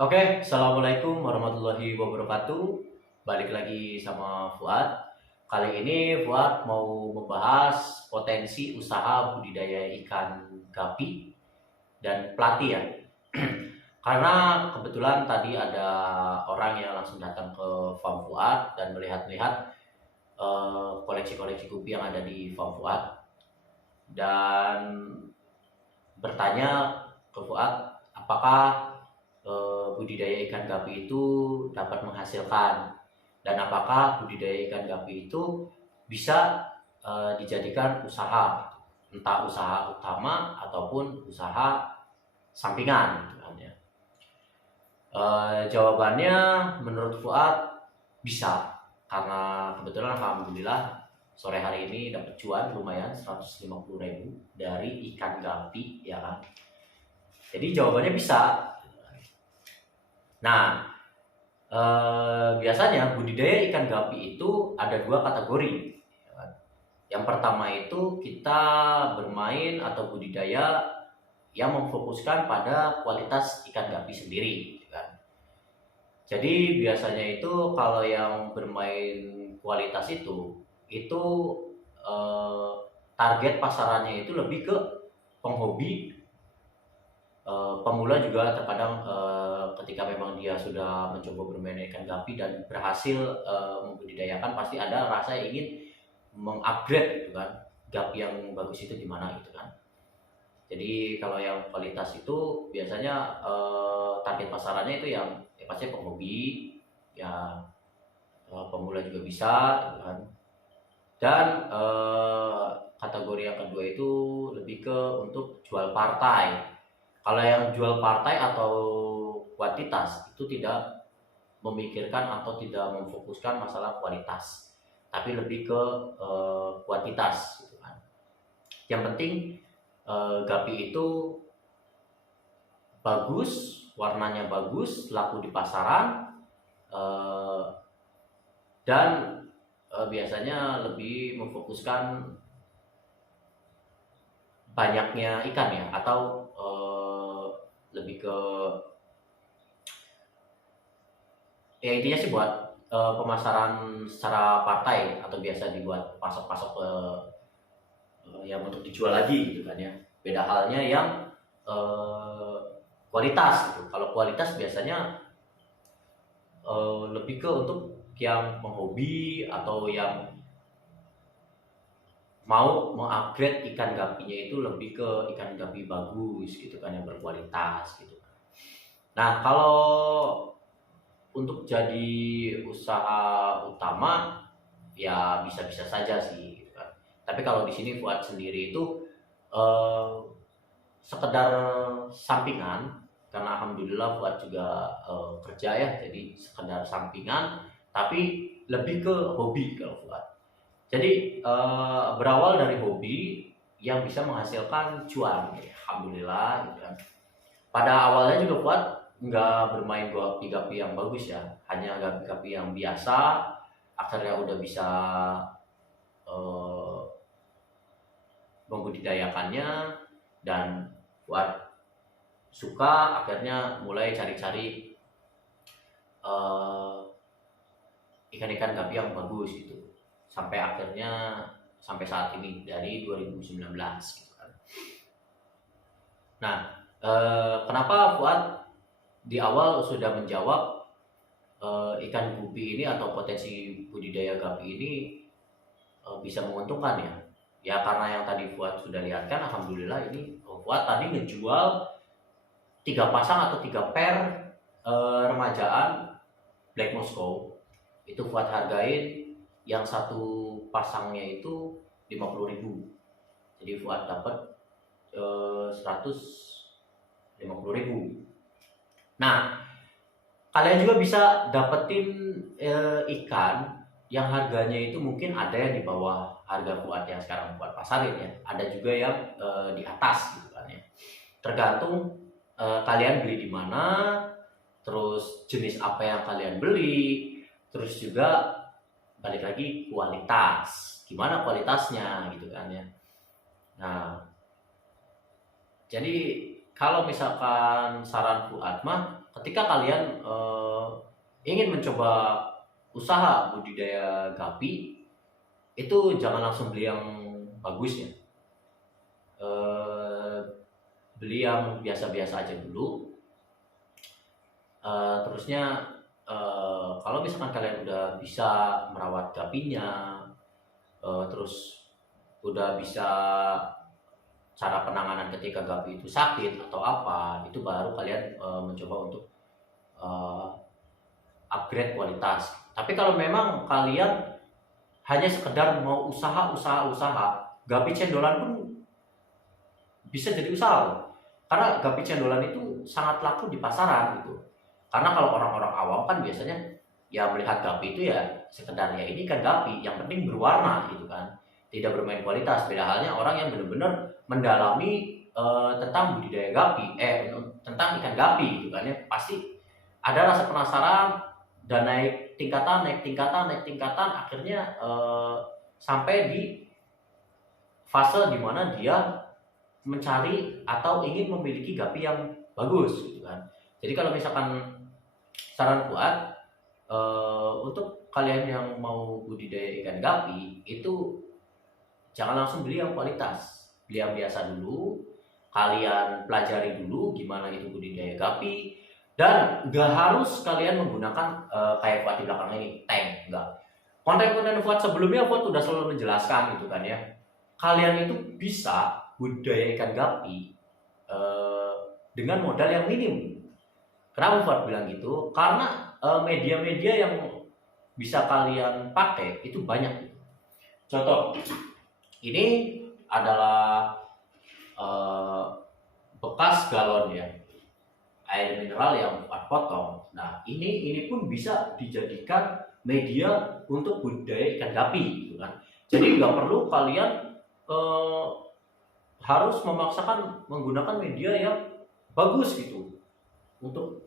Oke, assalamualaikum warahmatullahi wabarakatuh. Balik lagi sama Fuad. Kali ini Fuad mau membahas potensi usaha budidaya ikan gapi dan pelati ya. Karena kebetulan tadi ada orang yang langsung datang ke farm Fuad dan melihat-lihat koleksi-koleksi gupi yang ada di farm Fuad dan bertanya ke Fuad apakah budidaya ikan gapi itu dapat menghasilkan dan apakah budidaya ikan gapi itu bisa dijadikan usaha, entah usaha utama ataupun usaha sampingan gitu kan ya. Jawabannya menurut Fuad bisa, karena kebetulan alhamdulillah sore hari ini dapat cuan lumayan 150.000 dari ikan gapi ya kan. Jadi jawabannya bisa. Nah, biasanya budidaya ikan gapi itu ada dua kategori. Yang pertama itu kita bermain atau budidaya yang memfokuskan pada kualitas ikan gapi sendiri. Jadi biasanya itu kalau yang bermain kualitas itu target pasarannya itu lebih ke penghobi, pemula juga terkadang ketika memang dia sudah mencoba bermain ikan gapi dan berhasil membudidayakan, pasti ada rasa ingin mengupgrade gitu kan, gapi yang bagus itu gimana gitu kan. Jadi kalau yang kualitas itu biasanya target pasarannya itu yang ya pasti penghobi, ya pemula juga bisa gitu kan. Dan kategori yang kedua itu lebih ke untuk jual partai. Kalau yang jual partai atau kuantitas itu tidak memikirkan atau tidak memfokuskan masalah kualitas, tapi lebih ke kuantitas gitu kan. Yang penting gapi itu bagus, warnanya bagus, laku di pasaran, dan biasanya lebih memfokuskan banyaknya ikan ya, atau lebih ke ya intinya sih buat pemasaran secara partai atau biasa dibuat pasok-pasok yang untuk dijual lagi gitu kan ya. Beda halnya yang kualitas gitu. Kalau kualitas biasanya lebih ke untuk yang menghobi atau yang mau mengupgrade ikan gapinya itu lebih ke ikan gapi bagus gitu kan, yang berkualitas gitu. Nah, kalau untuk jadi usaha utama ya bisa-bisa saja sih gitu kan. Tapi kalau di sini buat sendiri itu eh, sekedar sampingan, karena alhamdulillah buat juga kerja ya, jadi sekedar sampingan tapi lebih ke hobi kalau buat. Jadi berawal dari hobi yang bisa menghasilkan cuan, alhamdulillah gitu kan. Pada awalnya juga buat nggak bermain gapi-gapi yang bagus ya, hanya gapi-gapi yang biasa. Akhirnya udah bisa eh, membudidayakannya dan buat suka, akhirnya mulai cari-cari ikan-ikan gapi yang bagus gitu, sampai akhirnya sampai saat ini dari 2019 gitu kan. Nah, kenapa Fuad di awal sudah menjawab ikan gupi ini atau potensi budidaya gapi ini bisa menguntungkan ya? Ya karena yang tadi Fuad sudah lihat kan, alhamdulillah ini Fuad tadi ngejual 3 pasang atau 3 pair remajaan Black Moscow. Itu Fuad hargain yang satu pasangnya itu 50.000. Jadi Fuad dapat 150.000. Nah, kalian juga bisa dapetin ikan yang harganya itu mungkin ada yang di bawah harga Fuad yang sekarang Fuad pasarin ya. Ada juga yang di atas gitu kan ya. Tergantung kalian beli di mana, terus jenis apa yang kalian beli, terus juga balik lagi kualitas. Gimana kualitasnya gitu kan ya. Nah, jadi kalau misalkan saran Fuad mah ketika kalian ingin mencoba usaha budidaya gapi, itu jangan langsung beli yang bagus ya. Beli yang biasa-biasa aja dulu. Terusnya kalau misalkan kalian udah bisa merawat gapinya, terus udah bisa cara penanganan ketika gapi itu sakit atau apa, itu baru kalian mencoba untuk upgrade kualitas. Tapi kalau memang kalian hanya sekedar mau usaha, gapi cendolan pun bisa jadi usaha. Karena gapi cendolan itu sangat laku di pasaran gitu. Karena kalau orang-orang awam kan biasanya ya melihat gapi itu ya sekedar ya ini kan gapi, yang penting berwarna gitu kan, tidak bermain kualitas. Beda halnya orang yang benar-benar mendalami tentang budidaya gapi, tentang ikan gapi gitu kan ya, pasti ada rasa penasaran dan naik tingkatan, akhirnya sampai di fase dimana dia mencari atau ingin memiliki gapi yang bagus gitu kan. Jadi kalau misalkan saran Fuad, untuk kalian yang mau budidaya ikan gapi itu jangan langsung beli yang kualitas, beli yang biasa dulu. Kalian pelajari dulu gimana itu budidaya gapi, dan nggak harus kalian menggunakan kayak Fuad di belakang ini tank, enggak. Konten-konten Fuad sebelumnya Fuad udah selalu menjelaskan gitu kan ya, kalian itu bisa budidaya ikan gapi dengan modal yang minim. Kenapa Fuad bilang gitu? Karena media-media yang bisa kalian pakai itu banyak. Contoh, ini adalah bekas galon ya, air mineral yang Fuad potong. Nah, ini pun bisa dijadikan media untuk budidaya ikan gapi gitu kan. Jadi nggak perlu kalian harus memaksakan menggunakan media yang bagus gitu untuk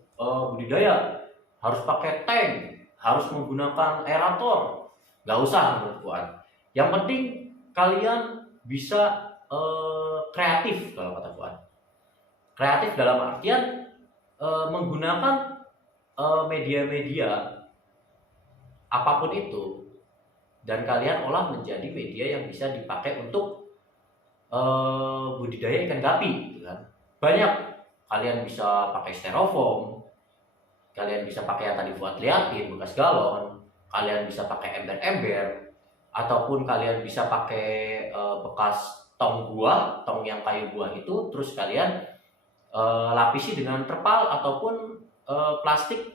budidaya, harus pakai tank, harus menggunakan aerator, nggak usah menurut Fuad. Yang penting kalian bisa kreatif. Kalau kata Fuad, kreatif dalam artian menggunakan media-media apapun itu, dan kalian olah menjadi media yang bisa dipakai untuk budidaya ikan gapi gitu kan. Banyak, kalian bisa pakai styrofoam, kalian bisa pakai yang tadi Fuad liatin bekas galon, kalian bisa pakai ember-ember, ataupun kalian bisa pakai bekas tong buah, tong yang kayu buah itu, terus kalian lapisi dengan terpal ataupun plastik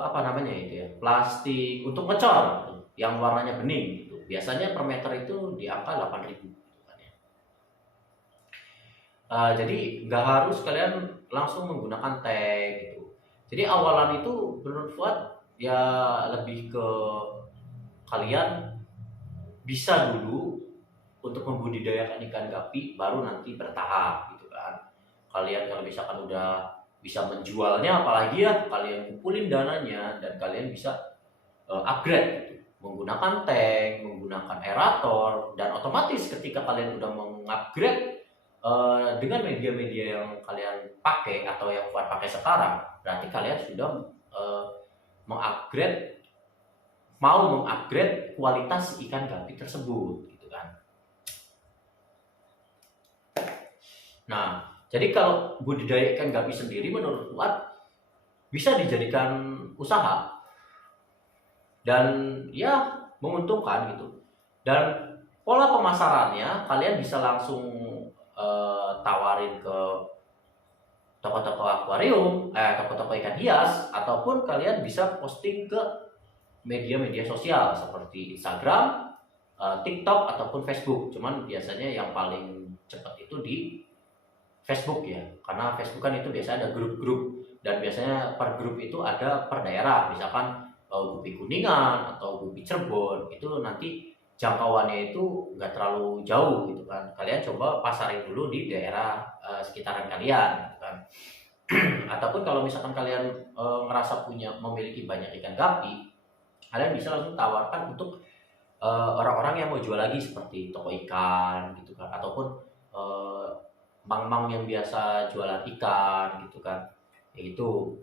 apa namanya itu ya, plastik untuk ngecor yang warnanya bening gitu. Biasanya per meter itu di angka 8.000 gitu kan ya. Jadi nggak harus kalian langsung menggunakan tank gitu. Jadi awalan itu menurut Fuad ya lebih ke kalian bisa dulu untuk membudidayakan ikan gapi, baru nanti bertahap gitu kan. Kalian kalau misalkan udah bisa menjualnya, apalagi ya kalian kumpulin dananya dan kalian bisa upgrade gitu, menggunakan tank, menggunakan aerator, dan otomatis ketika kalian udah mengupgrade dengan media-media yang kalian pakai atau yang Fuad pakai sekarang, berarti kalian sudah mau mengupgrade kualitas ikan gapi tersebut gitu kan. Nah, jadi kalau budidaya ikan gapi sendiri menurut Fuad bisa dijadikan usaha dan ya menguntungkan gitu. Dan pola pemasarannya kalian bisa langsung tawarin ke toko-toko akuarium, toko-toko ikan hias, ataupun kalian bisa posting ke media-media sosial seperti Instagram, TikTok ataupun Facebook. Cuman biasanya yang paling cepat itu di Facebook ya, karena Facebook kan itu biasanya ada grup-grup, dan biasanya per grup itu ada per daerah. Misalkan Gupi Kuningan atau Gupi Cirebon, itu nanti jangkauannya itu nggak terlalu jauh gitu kan. Kalian coba pasarin dulu di daerah sekitaran kalian gitu kan. Ataupun kalau misalkan kalian ngerasa memiliki banyak ikan gapi, kalian bisa langsung tawarkan untuk orang-orang yang mau jual lagi seperti toko ikan gitu kan, ataupun mang-mang yang biasa jualan ikan gitu kan. Itu.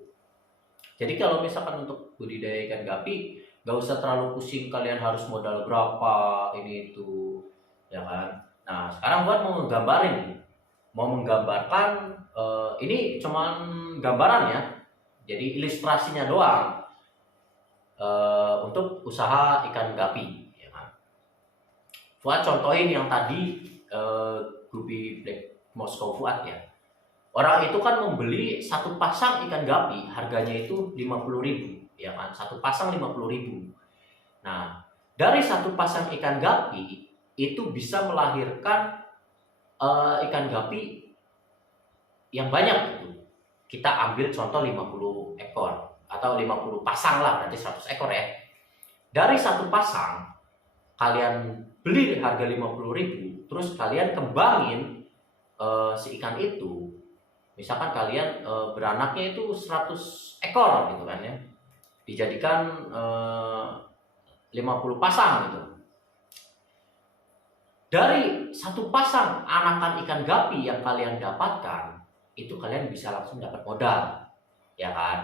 Jadi kalau misalkan untuk budidaya ikan gapi, nggak usah terlalu pusing kalian harus modal berapa ini itu, ya kan. Nah sekarang buat mau menggambarkan ini cuman gambaran ya, jadi ilustrasinya doang untuk usaha ikan gapi, ya kan. Fuad contohin yang tadi Guppy Black Moscow Fuad ya. Orang itu kan membeli satu pasang ikan gapi, harganya itu 50.000, ya kan? Satu pasang 50.000. Nah, dari satu pasang ikan gapi itu bisa melahirkan ikan gapi yang banyak gitu. Kita ambil contoh 50 ekor atau 50 pasang lah, berarti 100 ekor ya. Dari satu pasang kalian beli harga 50.000, terus kalian kembangin si ikan itu. Misalkan kalian beranaknya itu 100 ekor gitu kan ya. Dijadikan 50 pasang gitu. Dari satu pasang anakan ikan gapi yang kalian dapatkan, itu kalian bisa langsung dapat modal, ya kan?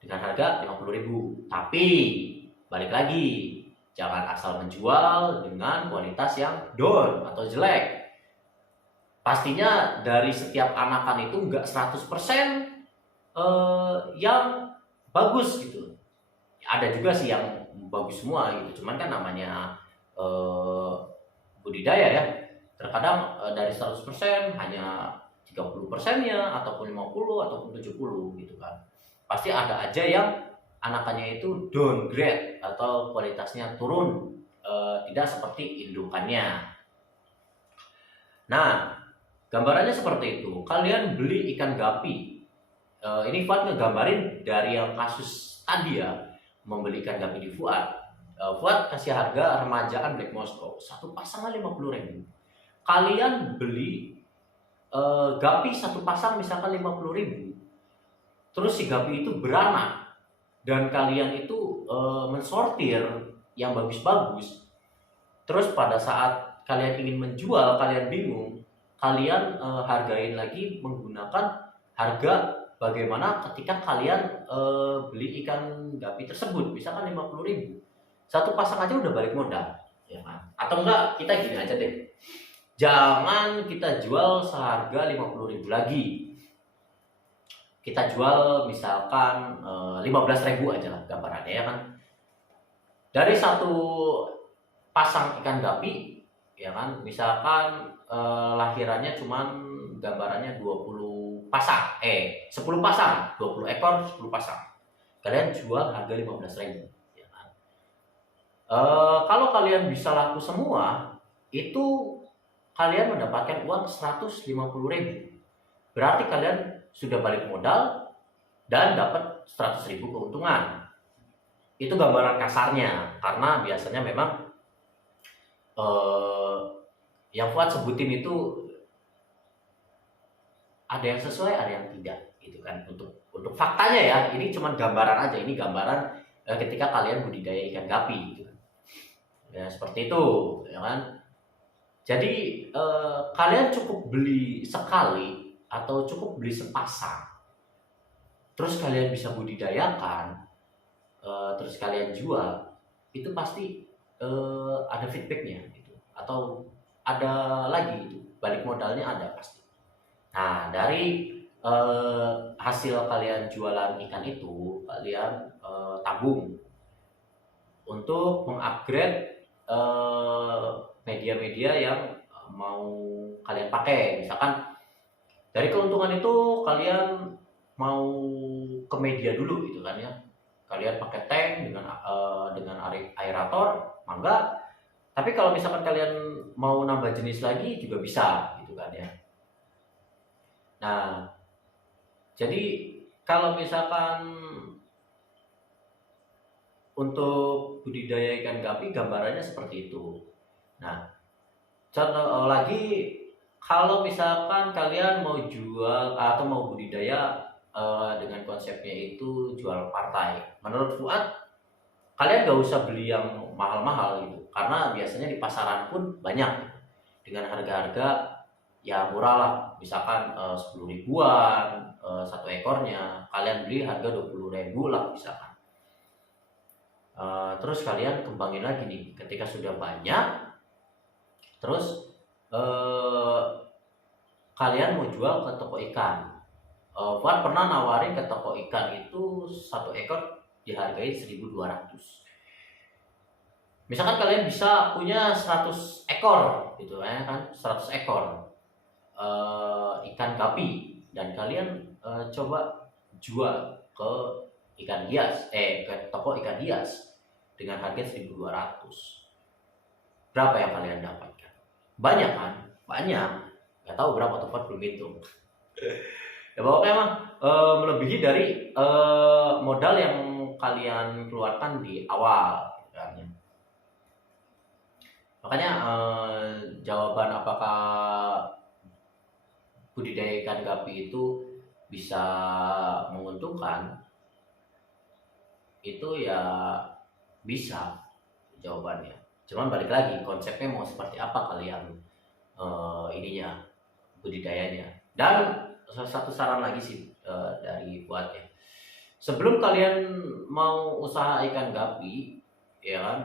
Dengan harga 50.000. Tapi balik lagi, jangan asal menjual dengan kualitas yang down atau jelek. Pastinya dari setiap anakan itu enggak 100% yang bagus gitu. Ada juga sih yang bagus semua gitu. Cuman kan namanya budidaya ya. Terkadang dari 100% hanya 30%-nya ataupun 50 ataupun 70 gitu kan. Pasti ada aja yang anakannya itu downgrade atau kualitasnya turun, tidak seperti indukannya. Nah, gambarannya seperti itu. Kalian beli ikan gapi. Ini Fuad ngegambarin dari yang kasus tadi ya, membeli ikan gapi di Fuad. Fuad kasih harga remajaan Black Moscow. Satu pasangnya 50.000. Kalian beli gapi satu pasang misalkan 50.000. Terus si gapi itu beranak. Dan kalian itu mensortir yang bagus-bagus. Terus pada saat kalian ingin menjual, kalian bingung. Kalian hargain lagi menggunakan harga bagaimana ketika kalian beli ikan gapi tersebut, misalkan 50.000. Satu pasang aja udah balik modal, ya kan? Atau enggak, kita gini aja deh. Jangan kita jual seharga 50.000 lagi. Kita jual misalkan 15.000 aja lah gambarannya, ya kan? Dari satu pasang ikan gapi, ya kan, misalkan lahirannya cuman gambarannya 20 pasang, 10 pasang, 20 ekor 10 pasang. Kalian jual harga 15.000, ya kan. Kalau kalian bisa laku semua, itu kalian mendapatkan uang 150.000. Berarti kalian sudah balik modal dan dapat 100.000 keuntungan. Itu gambaran kasarnya, karena biasanya memang yang Fuad sebutin itu ada yang sesuai, ada yang tidak, gitu kan. Untuk faktanya ya, ini cuma gambaran aja. Ini gambaran ketika kalian budidaya ikan gapi, gitu kan. Ya seperti itu, ya kan. Jadi kalian cukup beli sekali atau cukup beli sepasang, terus kalian bisa budidayakan, terus kalian jual, itu pasti ada feedbacknya gitu, atau ada lagi itu balik modalnya ada pasti. Nah dari hasil kalian jualan ikan itu kalian tabung untuk mengupgrade media-media yang mau kalian pakai. Misalkan dari keuntungan itu kalian mau ke media dulu gitu kan ya. Kalian pakai tank dengan aerator, mangga. Tapi kalau misalkan kalian mau nambah jenis lagi juga bisa gitu kan ya. Nah, jadi kalau misalkan untuk budidaya ikan gapi gambarannya seperti itu. Nah, contoh lagi, kalau misalkan kalian mau jual atau mau budidaya dengan konsepnya itu jual partai, menurut Fuad kalian gak usah beli yang mahal-mahal gitu, karena biasanya di pasaran pun banyak dengan harga-harga ya murah lah, misalkan 10 ribuan satu ekornya, kalian beli harga 20.000 lah misalkan. Terus kalian kembangin lagi nih, ketika sudah banyak, terus kalian mau jual ke toko ikan. Fuad pernah nawarin ke toko ikan itu satu ekor dihargai 1.200. Misalkan kalian bisa punya 100 ekor gitu ya kan, 100 ekor ikan gapi, dan kalian coba jual ke ikan hias, ke toko ikan hias dengan harga 1.200. Berapa yang kalian dapatkan? Banyak kan? Banyak. Nggak tahu berapa tuh, Fuad belum hitung. Ya pokoknya emang melebihi dari modal yang kalian keluarkan di awal kan. Makanya jawaban apakah budidaya ikan gapi itu bisa menguntungkan, itu ya bisa jawabannya. Cuman balik lagi, konsepnya mau seperti apa kalian ininya, budidayanya. Dan satu saran lagi sih dari Fuad ya, sebelum kalian mau usaha ikan gapi ya kan,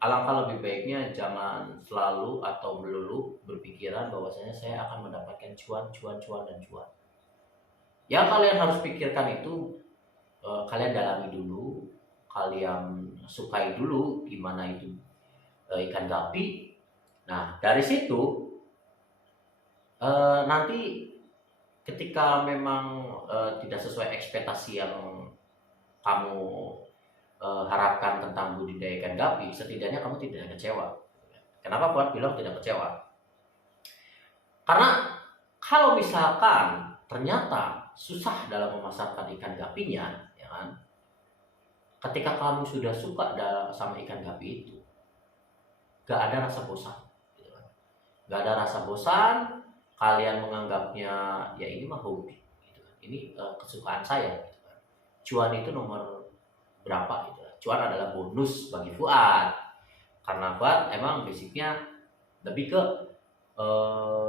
alangkah lebih baiknya jangan selalu atau melulu berpikiran bahwasanya saya akan mendapatkan cuan dan cuan. Yang kalian harus pikirkan itu kalian dalami dulu, kalian sukai dulu gimana itu ikan gapi. Nah dari situ nanti ketika memang tidak sesuai ekspektasi yang kamu harapkan tentang budidaya ikan gapi, setidaknya kamu tidak kecewa. Kenapa Fuad bilang tidak kecewa? Karena kalau misalkan ternyata susah dalam memasarkan ikan gapinya, ya kan? Ketika kamu sudah suka sama ikan gapi itu, gak ada rasa bosan, gitu kan? Gak ada rasa bosan. Kalian menganggapnya ya ini mah hobi, gitu kan? Ini kesukaan saya, gitu kan? Cuan itu nomor berapa gitu. Cuan adalah bonus bagi Fuad, karena Fuad emang basicnya lebih ke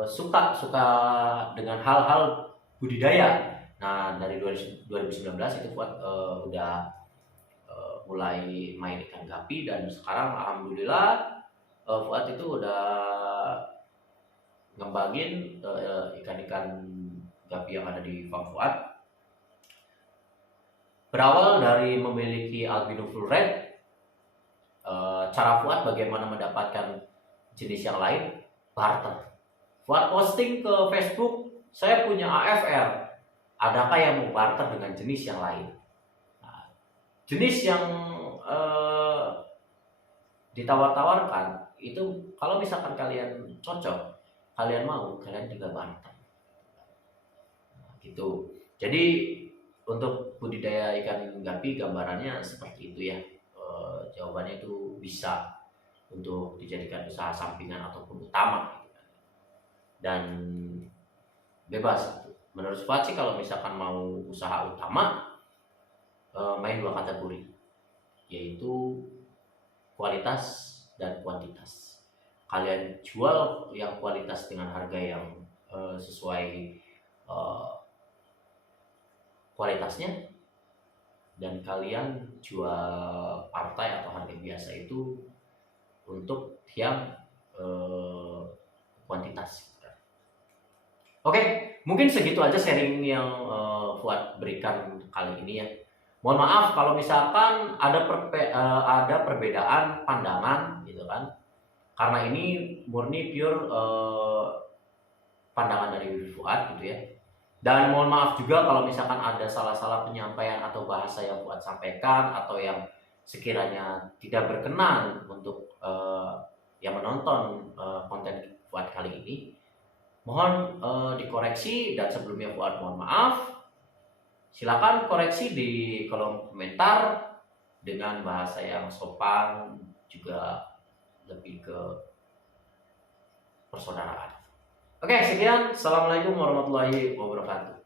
suka dengan hal-hal budidaya. Nah dari 2019 itu Fuad udah mulai main ikan gapi, dan sekarang alhamdulillah Fuad itu udah ngembangin ikan-ikan gapi yang ada di farm Fuad. Berawal dari memiliki albino full red, cara Fuad bagaimana mendapatkan jenis yang lain, barter. Fuad posting ke Facebook, saya punya AFR, adakah yang mau barter dengan jenis yang lain? Nah, jenis yang ditawar-tawarkan itu kalau misalkan kalian cocok, kalian mau, kalian juga barter. Nah, gitu. Jadi untuk budidaya ikan gapi gambarannya seperti itu ya. Jawabannya itu bisa untuk dijadikan usaha sampingan ataupun utama gitu kan. Dan bebas. Menurut Fuad sih kalau misalkan mau usaha utama, main 2 kategori, yaitu kualitas dan kuantitas. Kalian jual yang kualitas dengan harga yang sesuai kualitasnya, dan kalian jual partai atau harga biasa itu untuk yang kuantitas. Oke, mungkin segitu aja sharing yang Fuad berikan kali ini ya. Mohon maaf kalau misalkan ada perbedaan pandangan gitu kan, karena ini murni pure pandangan dari Fuad gitu ya. Dan mohon maaf juga kalau misalkan ada salah-salah penyampaian atau bahasa yang Fuad sampaikan, atau yang sekiranya tidak berkenan untuk yang menonton konten Fuad kali ini. Mohon dikoreksi, dan sebelumnya Fuad mohon maaf. Silakan koreksi di kolom komentar dengan bahasa yang sopan, juga lebih ke persaudaraan. Oke, sekian. Assalamualaikum warahmatullahi wabarakatuh.